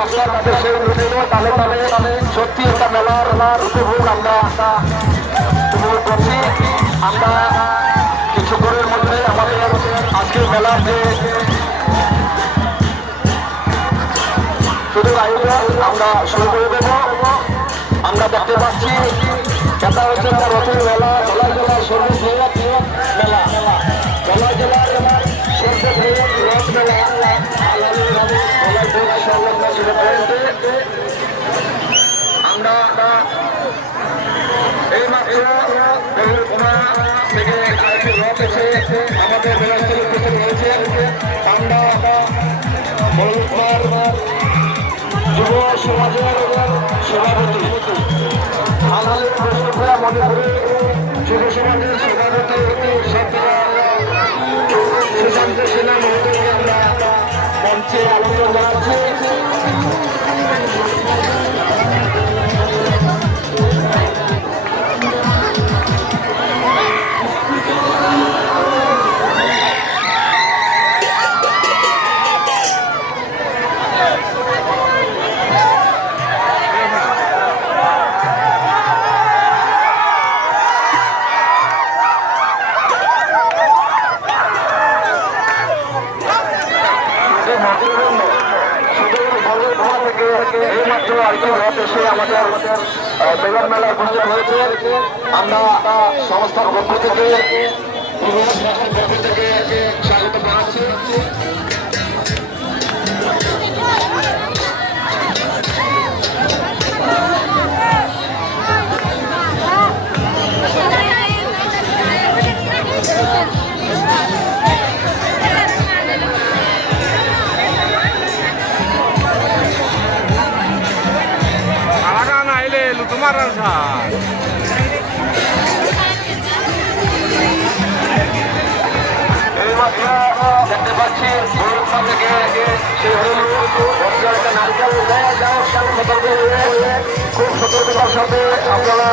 তাদের সেই রুটিনে তালে তালে সত্যি একটা মেলার উপভোগ আমরা উপভোগ করছি। আমরা কিছুক্ষণের মধ্যে আমাদের আজকের মেলার যে শুধু আয়োজন আমরা শুরু করে দেব। আমরা দেখতে পাচ্ছি এটা হচ্ছে একটা রথের মেলা, ধলাই জেলার সর্ববৃহৎ মেলা, ধলাই জেলার সর্ববৃহৎ রথ মেলা সংলগ্ন ছিল। আমরা এই মাত্র থেকে আরেকটি রথ এসে আমাদের মেলাস্থলে উপস্থিত হয়েছে। আমরা যুব সমাজের সভাপতি আলালের প্রশ্নপুরা মনে করে যুব সমাজের সভাপতি সুশান্ত সিনহা মহোদয়কে আমরা মঞ্চে আমন্ত্রণ জানাচ্ছি। এইমাত্র আরেকটি রথ এসে আমাদের বেলুন মেলায় উপস্থিত হয়েছে। আমরা সংস্থার পক্ষ থেকে স্বাগত জানাচ্ছি। তোমার দেখতে পাচ্ছি নারকেল খুব সতর্কতার সাথে আপনারা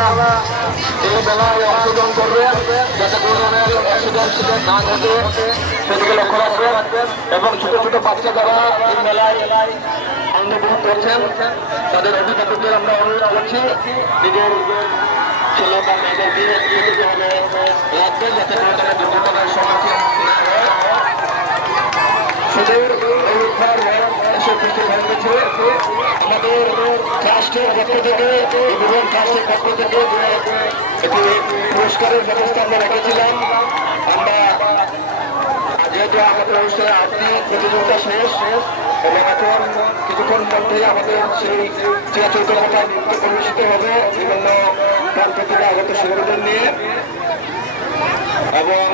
এই মেলায় অংশগ্রহণ করবেন, যাতে কোনো ধরনের অ্যাক্সিডেন্ট না ঘটে সেদিকে লক্ষ্য রাখবেন। এবং ছোট ছোট বাচ্চা যারা এই মেলায় অংশগ্রহণ করছেন তাদের অভিভাবকদের আমরা অনুরোধ করছি নিজের ছেলে বা মেয়েদেরকে রাখবেন, যাতে কোনো ধরনের দুর্ঘটনার সম্মুখীন না হয়। আমাদের ট্রাস্টের পক্ষ থেকে বিভিন্ন ট্রাস্টের পক্ষ থেকে একটি পুরস্কারের ব্যবস্থা আমরা রেখেছিলাম। আমরা যেহেতু আমাদের অনুষ্ঠানে আপনি প্রতিযোগিতা শেষ এবং এখন কিছুক্ষণ মধ্যেই আমাদের সেই চিরাচরিততা নৃত্য পরিবেশিত হবে বিভিন্ন প্রান্ত থেকে আগত শিল্পীদের নিয়ে এবং